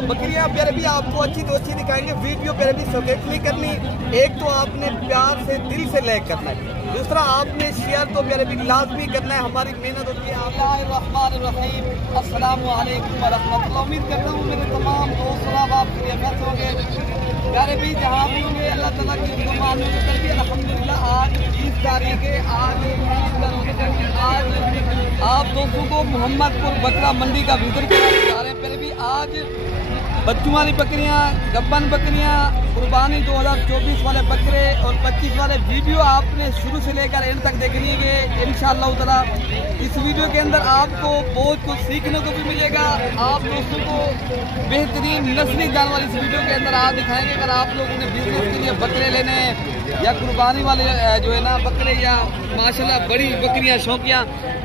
बकरियां प्यारे भी आपको अच्छी तो अच्छी दिखाएंगे, वीडियो प्यारे भी सब्जेक्ट नहीं करनी। एक तो आपने प्यार से दिल से लाइक करना है, दूसरा आपने शेयर तो प्यारे भी लाजमी करना है, हमारी मेहनत होती है। अस्सलाम वालेकुम व रहमतुल्लाह। उम्मीद करता हूँ मेरे तमाम दोस्त आप खैरियत होंगे प्यारे भी, जहाँ भी होंगे अल्लाह ताला की दुआओं में करके अल्हम्दुलिल्लाह। आज 20 तारीख है, आज आप दोस्तों को मोहम्मदपुर बकरा मंडी का विजिट कराने जा रहे हैं। प्यारे भी आज बच्चों वाली बकरियां, गब्बन बकरियां, कुर्बानी 2024 वाले बकरे और 25 वाले वीडियो आपने शुरू से लेकर एंड तक देखनी है इंशाअल्लाह ताला। इस वीडियो के अंदर आपको बहुत कुछ सीखने को भी मिलेगा। आप दोस्तों को बेहतरीन नस्ली जान वाली इस वीडियो के अंदर आप दिखाएंगे। अगर आप लोगों ने बिजनेस के लिए बकरे लेने हैं या कुर्बानी वाले जो है ना बकरे, या माशाल्लाह बड़ी बकरियां शौकियां,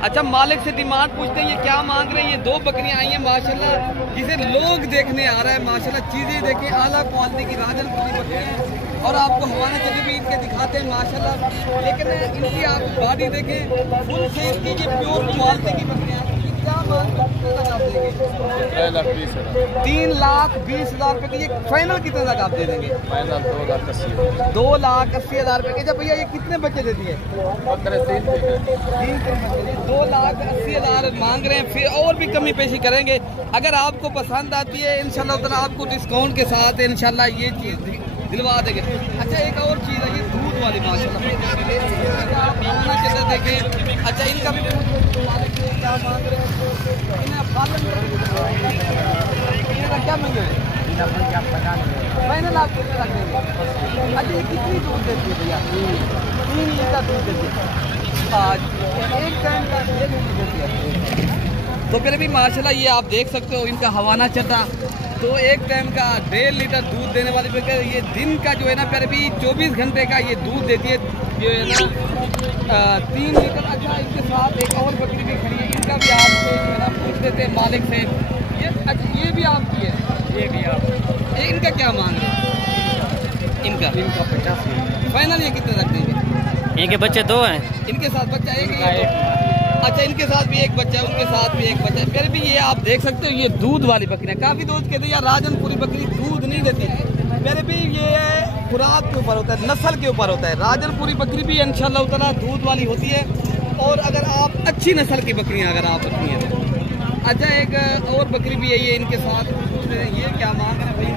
अच्छा मालिक से डिमांड पूछते हैं ये क्या मांग रहे हैं। ये 2 बकरियां आई हैं माशाल्लाह, जिसे लोग देखने आ रहा है माशाल्लाह। चीज़ें देखें, आला क्वालिटी की राजनपुरी बकरियां, और आपको हवाना चली भी इनके दिखाते हैं माशाल्लाह। लेकिन इनकी आप बॉडी देखें, फुल फेस की, ये प्योर क्वालिटी की बकरियां। क्या मांग लगा देंगे? 3,20,000 रुपये की। ये फाइनल कितने तक आप दे देंगे? फाइनल 2,80,000 रुपये की। जब भैया ये कितने बच्चे देती है? 2,80,000 मांग रहे हैं, फिर और भी कमी पेशी करेंगे। अगर आपको पसंद आती है इंशाल्लाह आपको डिस्काउंट के साथ इंशाल्लाह ये चीज़ दिलवा देंगे। अच्छा एक और चीज़ है, ये दूध वाली माशाल्लाह आप देखें। अच्छा इनका भी क्या मांग रहे हैं? क्या मांग रहे हैं? फाइनल आप कितने रख देंगे? अच्छा ये कितनी दूध देती है भैया? 3 लीटर दूध देती है आज, एक टाइम का दूध देती है। तो फिर भी माशाल्लाह ये आप देख सकते हो इनका हवाना चटा, तो एक टाइम का 1.5 लीटर दूध देने वाली बकरी। ये दिन का जो है ना फिर भी 24 घंटे का ये दूध देती है जो है ना 3 लीटर। अच्छा इसके साथ एक और बकरी भी खड़ी है, इनका भी आप जो है ना पूछ देते हैं मालिक से। ये अच्छा ये भी आपकी है? ये भी आप। इनका क्या मांग है? इनका 85। फाइनल ये कितने रख देंगे? इनके बच्चे 2 हैं, इनके साथ बच्चा एक। अच्छा इनके साथ भी एक बच्चा है, उनके साथ भी एक बच्चा है। फिर भी ये आप देख सकते हो ये दूध वाली बकरियाँ, काफ़ी दूध कहते हैं। राजनपुरी बकरी दूध नहीं देती, फिर भी ये खुराक के ऊपर होता है, नस्ल के ऊपर होता है। राजनपुरी बकरी भी इंशाअल्लाह ताला दूध वाली होती है। और अगर आप अच्छी नस्ल की बकरियाँ अगर आप रखनी है तो। अच्छा एक और बकरी भी है, ये इनके साथ ये क्या मांग रहे हैं भाई?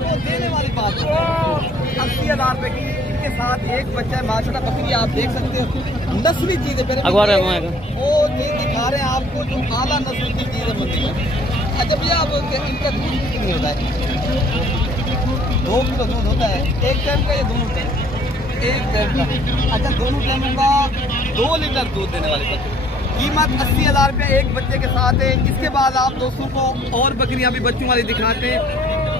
तो देने वाली बात 80,000 रुपये की। इनके साथ एक बच्चा है माशाल्लाह। बकरी आप देख सकते हो नस्ली चीज़ें वो दिखा रहे हैं आपको, जो आला नस्ल की चीज़ें बनती है। अच्छा भैया अब इनका दूध कितनी होता है? 2 किलो दूध होता है एक टाइम का, या दोनों टाइम? एक टाइम का। अच्छा दोनों टाइम का 2 लीटर दूध देने वाली बकरी, कीमत 80,000 रुपये एक बच्चे के साथ है। इसके बाद आप दोस्तों को और बकरियां भी बच्चों वाली दिखाते हैं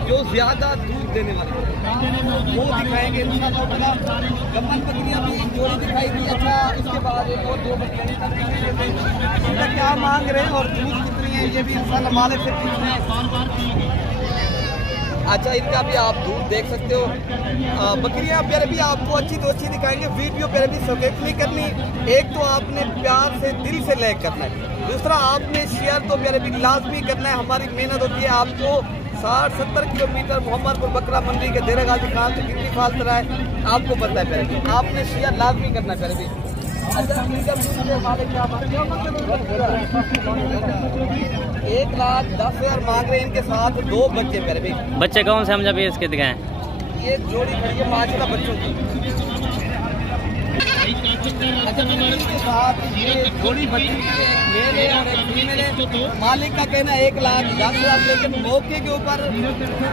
जो ज़्यादा दूध देने वाली वो दिखाएंगे इंशाअल्लाह। गब्बन बकरियां भी एक जोड़ी दिखाई दी। अच्छा इसके बाद एक और 2 बकरियां इनका क्या मांग रहे हैं और दूध कितनी है ये भी इंशाअल्लाह मालिक से पूछ रहे हैं। अच्छा इनका भी आप दूध देख सकते हो। बकरियां प्यारे भी आपको अच्छी तो अच्छी दिखाएंगे, वीडियो प्यारे भी सब्जेक्ट नहीं करनी। एक तो आपने प्यार से दिल से लाइक करना है, दूसरा आपने शेयर तो प्यारे भी लाजमी करना है, हमारी मेहनत होती है। आपको 60-70 किलोमीटर मोहम्मदपुर बकरा मंडी के देरा गाजी खान से कितनी फासला है आपको पता है प्यारे भी, आपने शेयर लाजमी करना है प्यारे भी। अच्छा 1,10,000 मांग रहे हैं, इनके साथ 2 बच्चे प्यारे भी। बच्चे कौन से हम जब इसके दिखाएं? ये जोड़ी खड़ी है माशाल्लाह बच्चों की। अच्छा इसके साथ ये जोड़ी बच्ची एक मेल है और एक फीमेल है। मालिक का कहना 1,10,000, लेकिन मौके के ऊपर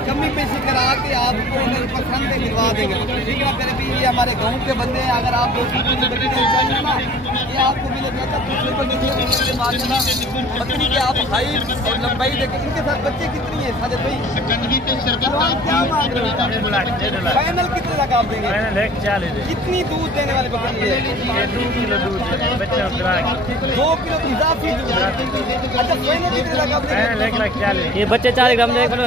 कमी पेशी करा के आपको अगर पसंद है दिलवा देंगे। ठीक है फिर भी ये हमारे गाँव के बंदे हैं, अगर आप दोस्तों को बकरी चाहिए ना ये आपको मिलेगा। बकरी के आप हाइट और लंबाई देखें। इनके साथ बच्चे कितनी है साजिद भाई? क्या मांग रहे हैं? फाइनल कितने तक आप देंगे? कितनी दूध देने वाली बकरी है? 2 किलो दूध बच्चे 2 किलो इजाफी दूध। अच्छा फाइनल कितने तक आप देंगे? ये बच्चे 4 ग्राम देख लो,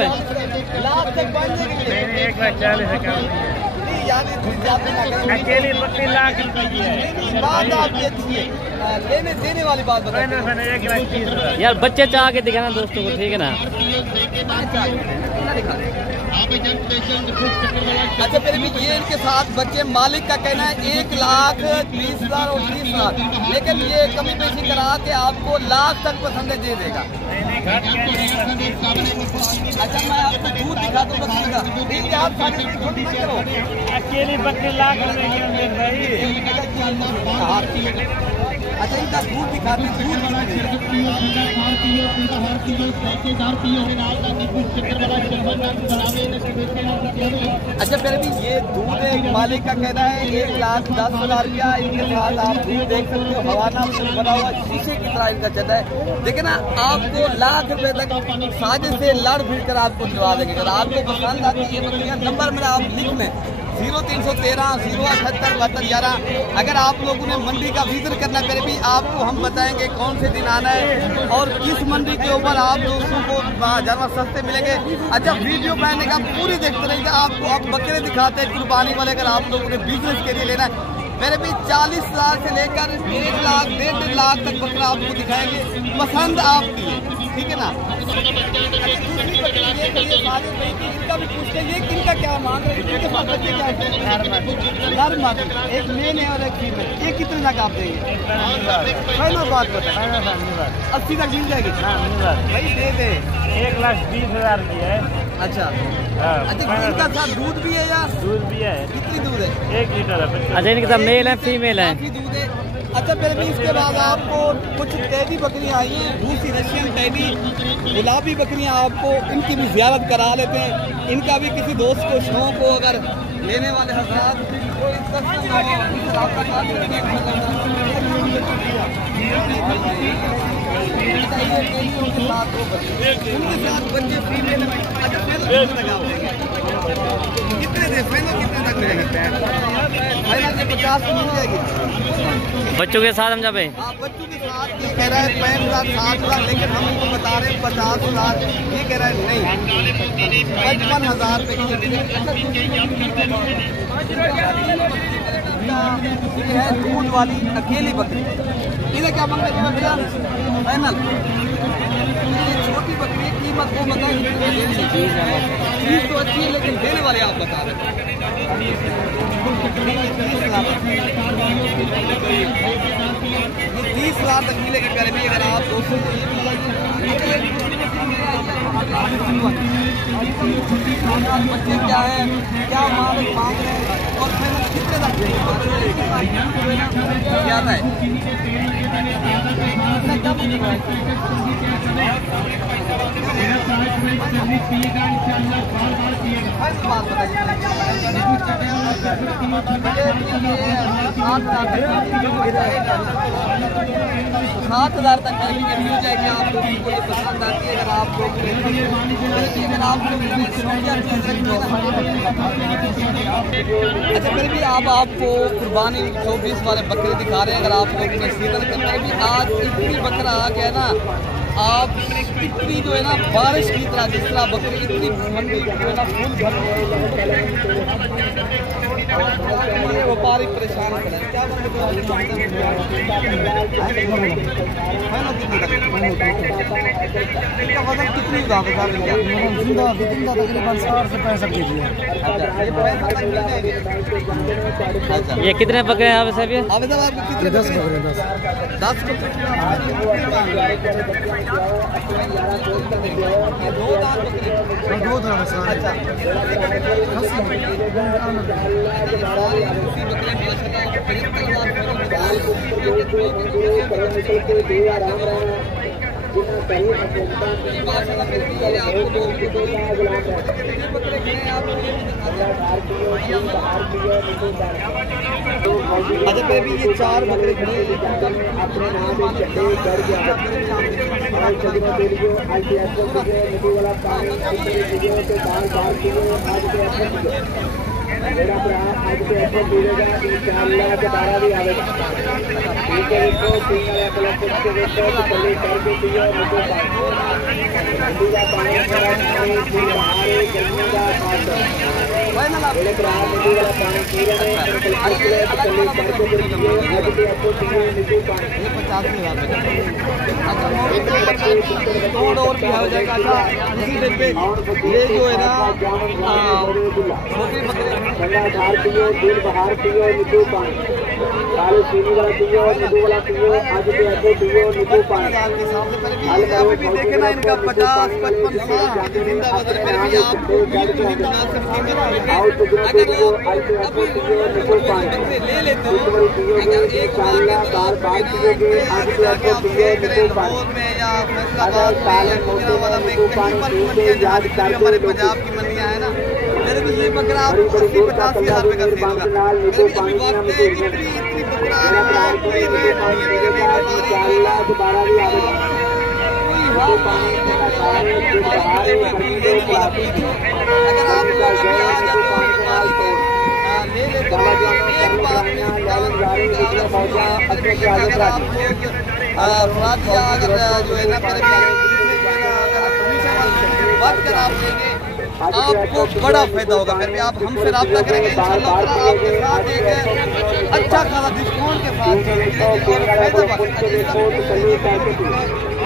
लास्ट तक बन जाएंगे। 1,40,000 ज्यादा ना करें। अकेली बकरी लाख रुपए की है। बात आपकी अच्छी है, लेने देने वाली बात बताइए। 1,30,000 यार, बच्चे चाह के दिखाना दोस्तों को, ठीक है ना। अच्छा फिर भी ये इनके साथ बच्चे, मालिक का कहना है 1,20,000 और 30,000, लेकिन ये कमी पेशी करा के आपको लाख तक पसंद दे देगा। अच्छा मैं आपको दूध दिखा दूँ बकरी का, ठीक है आप साढ़े ना करो। अकेली बकरी लाख रुपए की है भाई। अच्छा इनका दूध दिखाते हैं, दूध अच्छा फिर भी ये दूध एक मालिक का कहना है 1,10,000 रुपया। इनके साथ आप दूध देख सकते हो, हवाना बना हुआ शीशे की तरह इनका चल है। देखिए ना, आपको लाख रुपए तक साजिश से लड़ फिर कर आपको दिलवा देंगे। अगर आपको पसंद आती है बकरियाँ, नंबर मेरा आप लिख लें 0313 078 7211। अगर आप लोगों ने मंडी का विजिट करना, फिर भी आपको हम बताएंगे कौन से दिन आना है और किस मंडी के ऊपर आप दोस्तों को जानवर सस्ते मिलेंगे। अच्छा वीडियो बनाने का पूरी देखते रहेंगे, आपको आप बकरे दिखाते हैं कुर्बानी वाले। अगर आप लोगों ने बिजनेस के लिए लेना है, मेरे भी 40,000 से लेकर 1 लाख 1.5 लाख तक बकरा आपको दिखाएंगे, पसंद आपकी है, ठीक है ना। इनका भी पूछते हैं किनका क्या मांग रहे हैं, बच्चे क्या नर मादी, एक मेन है और एक फीमेल, ये कितने तक आप देंगे? फाइनल बात बताए 80 तक मिल जाएगी भाई, दे दे। 1,20,000 की है। अच्छा अच्छा, इनका साथ दूध भी है या? दूध भी है। कितनी दूध है? 1 लीटर है। अच्छा इनके साथ मेल है फीमेल है? दूध है। अच्छा फिर भी इसके बाद आपको कुछ टैडी बकरियां आई हैं, दूसरी रशियन टैडी गुलाबी बकरियां, आपको इनकी भी ज़ियारत करा लेते हैं। इनका भी किसी दोस्त को शौक हो, अगर लेने वाले हज़रात उनके साथ बच्चे फीमेल। कितने दे फाइनल, कितने तक मिलेंगे? फाइनल 50 मिल जाएगी बच्चों के साथ। हम जब हाँ बच्चों के साथ ये कह रहा है 65,000 60,000, लेकिन हम उनको बता रहे हैं 50,000। ये कह रहा है नहीं 55,000 रुपये की। ये है दूध वाली अकेली बकरी, इन्हें क्या मांग रहे हैं भैया फाइनल? छोटी बकरी कीमत वो बताएं, चीज तो अच्छी है लेकिन देने वाले आप बता रहे हैं 30 लाख तक मिलेगी। गर्मी अगर आप दोस्तों को बच्चे क्या है, क्या मांग रहे हैं और कितने तक ज्यादा है? बात बताइए 7,000 तक मिल जाएगी आप लोगों को, ये पसंद आती है। अगर आप लोग अच्छा फिर भी आपको कुर्बानी 24 वाले बकरे दिखा रहे हैं। अगर आप लोग सीजन करते हैं भी, आज इतनी बकरा आ गया ना, आप इतनी जो है ना बारिश की तरह, जिस तरह बकरी इतनी मंडी जो है ना फूल भर व्यापारी परेशान कर रहे हैं। क्या वजन कितनी तकरीबन 60 से 65 केजी है। ये कितने बकरे हैं आपसे? कितने 10 बकरे 10 दो दांत अच्छा अच्छा बेबी, ये 4 बकरे खड़े अपने नाम मेरा भरा आज के ऐसे मिलेगा इंशाअल्लाह के 12 भी आएगा। ठीक है, देखो 3 वाला प्लस के देखो तो चलिए करके दिया मुझे और भी हो जाएगा। अच्छा इसी दिन पे ये जो है ना छोटी बकरी अभी भी देखे ना इनका 50-55 साल जिंदा वजन फिर भी आपको अभी ले लेते हो अगर एक बार में तो आप देख रहे लाहौर में या फैसलाबाद में या गुजरावाला में कहीं पर मंडियाँ जहाँ हमारे पंजाब की मंडियाँ है ना मेरे भी ये बकरा आपको 80-85 हज़ार रुपये का सेल होगा। मेरे भी अभी वक्त है इतनी बकरा कोई रेट नहीं है अगर आप लोग अभी आ जाते हो ले लेते हो एक बार अगर आप अगर जो है ना बात कर आप लेंगे आपको बड़ा फायदा होगा। फिर भी आप हमसे रब्ता करेंगे इंशाल्लाह आपके साथ एक अच्छा खासा डिस्काउंट के साथ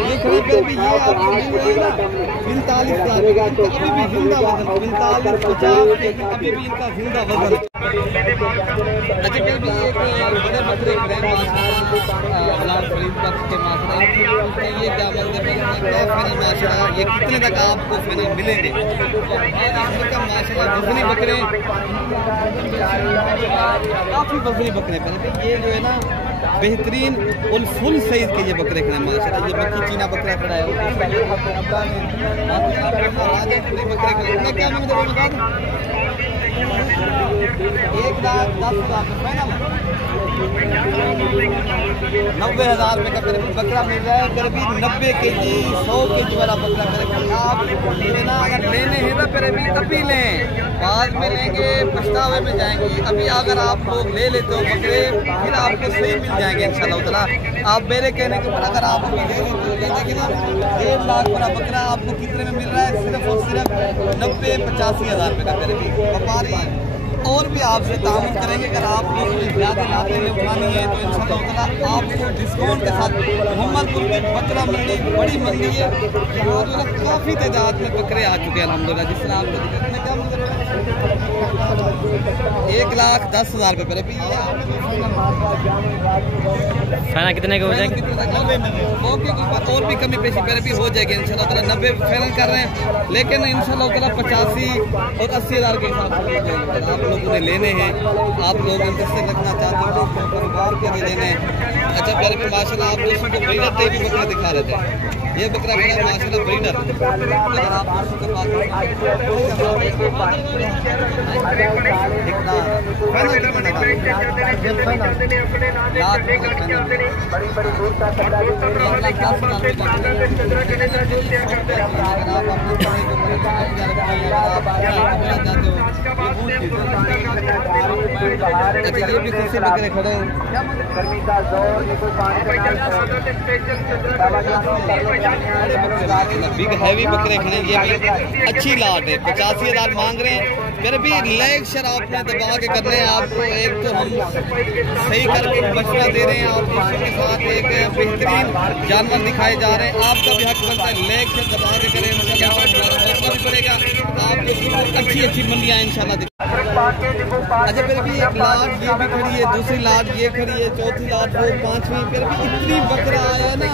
ये खरीदे भी ये आपको मिल जाएगा 45 लाख अभी भी जिंदा वजन 45-50 अभी भी इनका जिंदा वजन। अच्छा फिर भी एक बड़े बकरे ये क्या बोलते हैं माशाल्लाह ये कितने तक आपको फाइनल मिलेंगे? माशाल्लाह वजनी बकरे काफ़ी वजनी बकरे पहले ये जो है ना बेहतरीन और फुल साइज के ये बकरे खड़े हैं माशाल्लाह। ये बकरी चीना बकरा खड़ा है बकरे खड़े क्या मैं 1,90,000 रुपये का मेरे बकरा मिल रहा है। फिर भी 90 kg 100 kg वाला बकरा मेरे आप ना अगर लेने हैं ना फिर भी अभी लें बाद में लेंगे पछतावे में जाएंगे। अभी अगर आप लोग ले लेते हो बकरे फिर आपको सही मिल जाएंगे इंशाल्लाह ताला। आप मेरे कहने के बाद अगर आप ले लेते हो कहते ना 1.5 लाख वाला बकरा आपको कितने में मिल रहा है? सिर्फ और सिर्फ 90-85 हज़ार रुपये का मेरे भी व्यापारी और भी आपसे ताउन करेंगे। अगर आप लोग ज़्यादा लाते में उठानी है तो इंशाल्लाह ताला आपको डिस्काउंट के साथ मोहम्मदपुर की बकरा मंडी बड़ी मंडी है जहाँ जो है काफ़ी तादाद में बकरे आ चुके हैं अल्हम्दुलिल्लाह। जिस तरह आपको दिक्कत में क्या मतलब 1,10,000 रुपये पर भी खाना कितने का हो जाएगा? मौके के ऊपर और भी कमी पेशी पर भी हो जाएगी इंशाल्लाह ताला। 90 फाइनल कर रहे हैं लेकिन इंशाल्लाह ताला 85 और 80 हज़ार के हिसाब से आप लोगों ने लेने हैं। आप लोग इंटरेस्ट रखना चाहते हो परिवार के लिए लेने हैं। अच्छा प्यारे भी माशाल्लाह आप दोस्तों को ब्रीडर टाइप भी बकरा दिखा रहे थे। ये बकरा मेरा माशाल्लाह ब्रीडर अगर आप दोस्तों के पास ये भी खुद से बकरे खड़े हैं बिग हैवी बकरे खड़े ये भी अच्छी लाट है। 85,000 मांग रहे हैं फिर भी लेग शर आपने दबा के करने हैं। आपको एक तो हम सही करके मशवरा दे रहे हैं आप दोस्तों के साथ एक बेहतरीन जानवर दिखाए जा रहे हैं। आपका भी हक बनता है लेग शर दबा के करें भी पड़ेगा। आप अच्छी अच्छी मंडियाँ इंशाल्लाह। अच्छा फिर भी एक लाट ये भी खड़ी है दूसरी लाट ये खड़ी है चौथी लाट वो पांचवी फिर भी इतनी बकरा आया है ना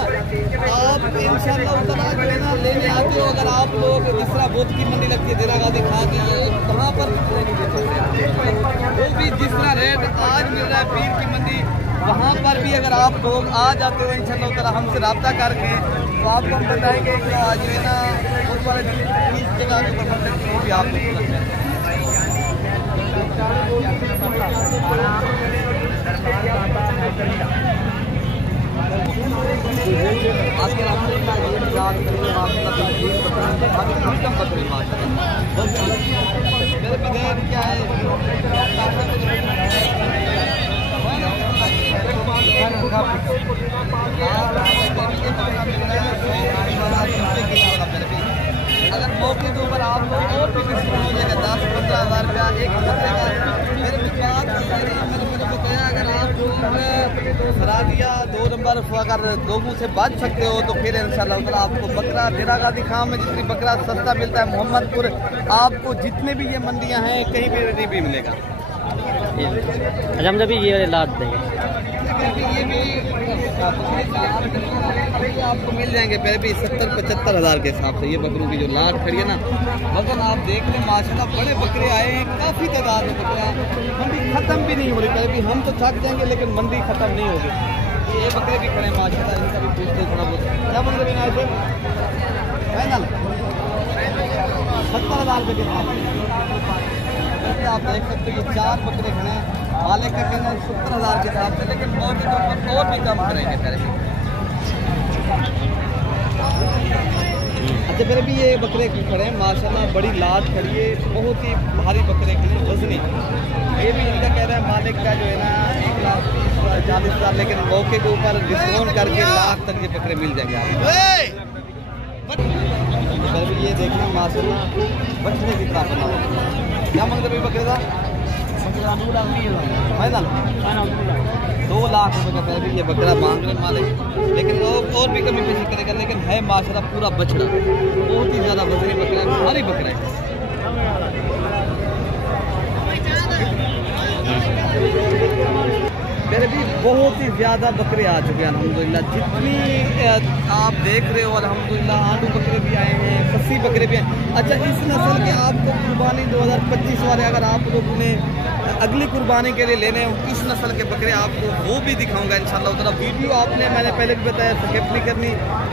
आप इंशाल्लाह उतना जो है ना लेने आते हो। अगर आप लोग जिस तरह बुद्ध की मंडी लगती है देरा गादी खा के वहाँ पर वो भी जिस तरह रेट आज मिल रहा है पीर की मंडी वहाँ पर भी अगर आप लोग आ जाते हो इंशाल्लाह ताला हमसे रब्ता करके तो आपको हम बताएंगे कि आज जो है ना उस वाले इस जगह के ऊपर भी आप लोग क्या है बर्फ अगर लोगों से बच सकते हो तो फिर इंशाल्लाह ताला आपको बकरा डेरा गाजी खां में जितनी बकरा सस्ता मिलता है, मोहम्मदपुर आपको जितने भी ये मंडियां हैं कहीं भी नहीं भी मिलेगा। अच्छा हम जब ये लाद देंगे ये भी आपको मिल जाएंगे पहले भी 70-75 हज़ार के हिसाब से। ये बकरों की जो लाट खड़ी है ना, वजन आप देख लें माशाल्लाह बड़े बकरे आए हैं, काफ़ी तादाद में बकरे आए। मंडी ख़त्म भी नहीं हो रही, पहले भी हम तो थक जाएंगे लेकिन मंडी ख़त्म नहीं होगी। ये बकरे भी खड़े हैं माशाल्लाह, इनका भी पूछते थोड़ा बहुत क्या बंदे भी आए थे फाइनल 70,000 रुपये के हिसाब से। आप देख सकते हो ये 4 बकरे खड़े हैं, मालिक का कहना है 70,000 के हिसाब से, लेकिन मौके के ऊपर और भी कम करेंगे पहले। अच्छा मेरे भी ये बकरे खड़े हैं माशाल्लाह, बड़ी लाट खड़ी है, बहुत ही भारी बकरे खड़े हैं, वजनी। ये भी इनका कह रहा है मालिक का जो है ना 1,40,000, लेकिन मौके के ऊपर डिस्काउंट करके लाख तक ये बकरे मिल जाएंगे आपको। ये देखना माशाल्लाह बचने की तरह बना क्या मांगते भाई बकरे का फाइनल 2 लाख रुपए का भी ये बकरा मांग रहे मालिक, लेकिन और भी कमी पेशी करेगा, लेकिन है माशाल्लाह पूरा बछड़ा, बहुत ही ज़्यादा वजनी बकरा है, भारी बकरा है। मेरे भी बहुत ही ज़्यादा बकरे आ चुके हैं अल्हम्दुलिल्लाह, जितनी आप देख रहे हो अल्हम्दुलिल्लाह। आलू बकरे भी आए हैं, खस्सी बकरे भी आए। अच्छा इस नस्ल के आपको कुर्बानी 2025 वाले अगर आप लोगों ने अगली कुर्बानी के लिए लेने हो, इस नस्ल के बकरे आपको वो भी दिखाऊंगा इंशाल्लाह ताला। वीडियो आपने मैंने पहले भी बताया स्किप नहीं करनी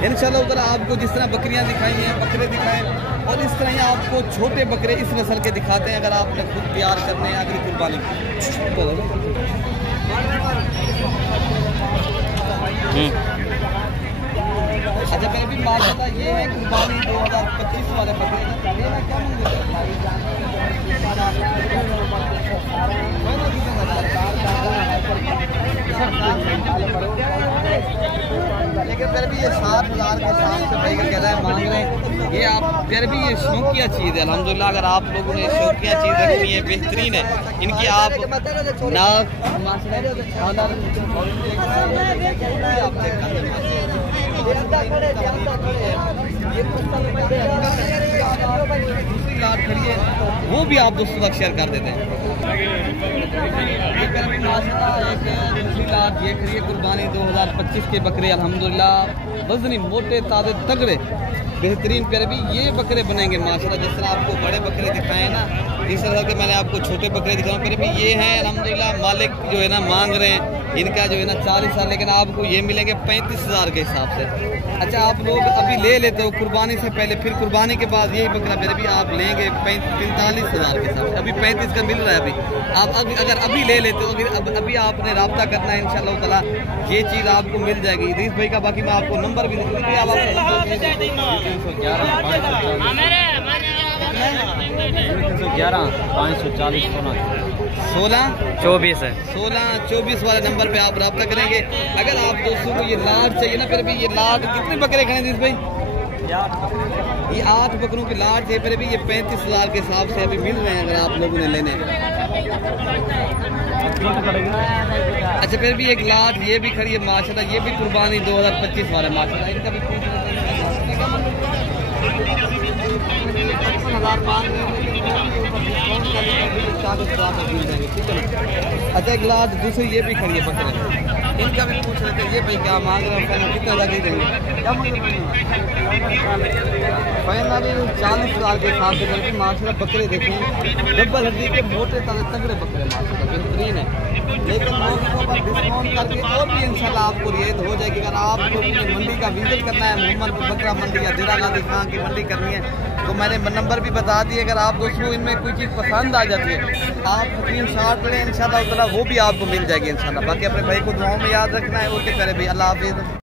इंशाल्लाह ताला। आपको जिस तरह बकरियाँ दिखाई हैं, बकरे दिखाएँ, और इस तरह ही आपको छोटे बकरे इस नस्ल के दिखाते हैं अगर आपने खुद तैयार करने हैं अगली कुर्बानी। अच्छा पहले भी माशाल्लाह ये है कुर्बानी 2025 वाले बकरे क्या लेकिन फिर भी ये 7,000 के हिसाब से भाई कह रहा है मांग रहे हैं। ये आप फिर भी ये शौकिया चीज़ है अल्हम्दुलिल्लाह। अगर आप लोगों ने शौकिया चीज़ रखनी है, बेहतरीन है इनकी। आप दूसरी लाट खड़ी है वो भी आप दोस्तों तक शेयर कर देते हैं। एक दूसरी लाट ये खड़ी है कुर्बानी 2025 के बकरे अल्हम्दुलिल्लाह, वजनी मोटे ताजे तगड़े बेहतरीन प्यारे भी ये बकरे बनेंगे माशाल्लाह। जिस तरह आपको बड़े बकरे दिखाए ना, इस तरह के मैंने आपको छोटे बकरे दिखाऊँ प्यारे भी ये हैं अल्हम्दुलिल्लाह। मालिक जो है ना मांग रहे हैं इनका जो है ना 40,000, लेकिन आपको ये मिलेंगे 35,000 के हिसाब से। अच्छा आप लोग अभी ले लेते हो कुर्बानी से पहले, फिर कुर्बानी के बाद यही बकरा मेरे भी आप लेंगे 45,000 के हिसाब से। अभी 35 का मिल रहा है। अभी आप अगर अभी ले लेते हो, अभी आपने रब्ता करना है इंशाल्लाह ताला, ये चीज़ आपको मिल जाएगी। इदरीस भाई का बाकी मैं आपको नंबर भी 311 540 16-24 वाले नंबर पे आप रब्ता करेंगे। अगर आप दोस्तों को ये लाट चाहिए ना, फिर भी ये लाट कितने बकरे खड़े हैं भाई? ये 8 बकरों की लाट है, फिर भी ये 35,000 के हिसाब से अभी मिल रहे हैं अगर आप लोगों ने लेने। अच्छा फिर भी एक लाट ये भी खड़ी है माशाल्लाह, ये भी कुर्बानी 2025 वाला माशाल्लाह। इनका भी 55,000 अच्छा एक लाट दूसरी ये भी खड़ी है बकरे, इनका भी पूछ रहे थे ये भाई क्या मांग रहे हैं, कितना लगे देंगे क्या मांग रहे हैं? फाइनली 40,000 के हिसाब से करके माशाल्लाह बकरे देखें, डबल हड्डी के मोटे तगड़े बकरे माशाल्लाह बेहतरीन है। लेकिन मौके पर डिस्काउंट करके और भी इंशाल्लाह आपको रियायत हो जाएगी। अगर आप लोगों ने मंडी का विजिट करना है, मोहम्मदपुर बकरा मंडी या डेरा गाजी खां की मंडी करनी है, तो मैंने नंबर भी बता दिए। अगर आप दोस्तों इनमें कोई चीज़ पसंद आ जाती है आप स्क्रीनशॉट लें इंशाल्लाह ताला, वो भी आपको मिल जाएगी इंशाल्लाह। बाकी अपने भाई को दुआओं में याद रखना है। ओके करे भाई, अल्लाह हाफिज़।